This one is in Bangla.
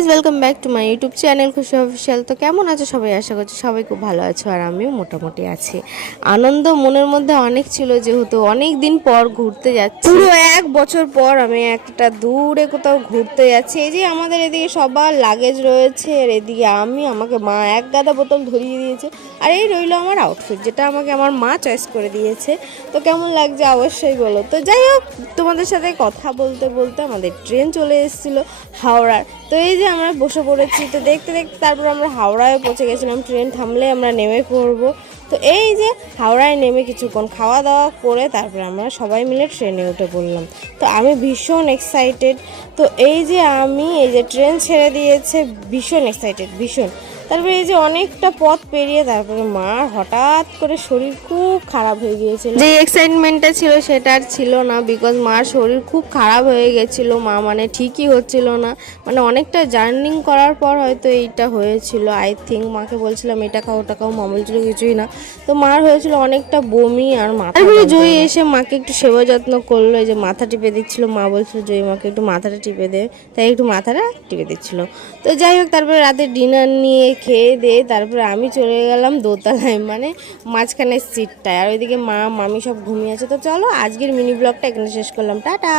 Guys welcome back to my YouTube channel খুশি অফিসিয়াল। তো কেমন আছো সবাই? আশা করছি সবাই খুব ভালো আছো, আর আমিও মোটামুটি আছি। আনন্দ মনের মধ্যে অনেক ছিল, যেহেতু অনেক দিন পর ঘুরতে যাচ্ছি। পুরো 1 বছর পর আমি একটা দূরে কোথাও ঘুরতে যাচ্ছি। এই যে আমাদের এদিকে সবার লাগেজ রয়েছে, আর এদিকে আমাকে মা এক গাদা বোতল ধরিয়ে দিয়েছে। আর এই রইলো আমার আউটফিট, যেটা আমাকে আমার মা চয়েস করে দিয়েছে। তো কেমন লাগছে অবশ্যই বলো। তো যাই হোক, তোমাদের সাথে কথা বলতে বলতে আমাদের ট্রেন চলে এসেছিলো হাওড়ার। তো এই যে আমরা বসে পড়েছি, তো দেখতে দেখতে তারপর আমরা হাওড়ায় পৌঁছে গেছিলাম। ট্রেন থামলে আমরা নেমে পড়বো। তো এই যে হাওড়ায় নেমে কিছুক্ষণ খাওয়া দাওয়া করে তারপরে আমরা সবাই মিলে ট্রেনে উঠে পড়লাম। তো আমি ভীষণ এক্সাইটেড। তো এই যে ট্রেন ছেড়ে দিয়েছে, ভীষণ এক্সাইটেড, ভীষণ। তারপরে এই যে অনেকটা পথ পেরিয়ে তারপরে মার হঠাৎ করে শরীর খুব খারাপ হয়ে গিয়েছিল। যে এক্সাইটমেন্টটা ছিল সেটা আর ছিল না, বিকজ মার শরীর খুব খারাপ হয়ে গেছিলো। মা মানে ঠিকই হচ্ছিল না, মানে অনেকটা জার্নিং করার পর হয়তো এইটা হয়েছিল আই থিঙ্ক। মাকে বলছিলাম এটা খাও ওটা খাও, মা বলছিল কিছুই না। তো মার হয়েছিল অনেকটা বমি আর মাথা। তারপরে জয়ী এসে মাকে একটু সেবা যত্ন করলো, এই যে মাথা টিপে দিচ্ছিল। মা বলছিল জয়ী মাকে একটু মাথাটা টিপে দে, তাই একটু মাথাটা টিপে দিচ্ছিল। তো যাই হোক, তারপরে রাতে ডিনার নিয়ে খেয়ে দিয়ে তারপরে আমি চলে গেলাম দোতলায়, মানে মাঝখানের সিটটায়। আর ওইদিকে মা মামি সব ঘুমিয়ে আছে। তো চলো আজকের মিনি ব্লগটা এখানে শেষ করলাম, টাটা।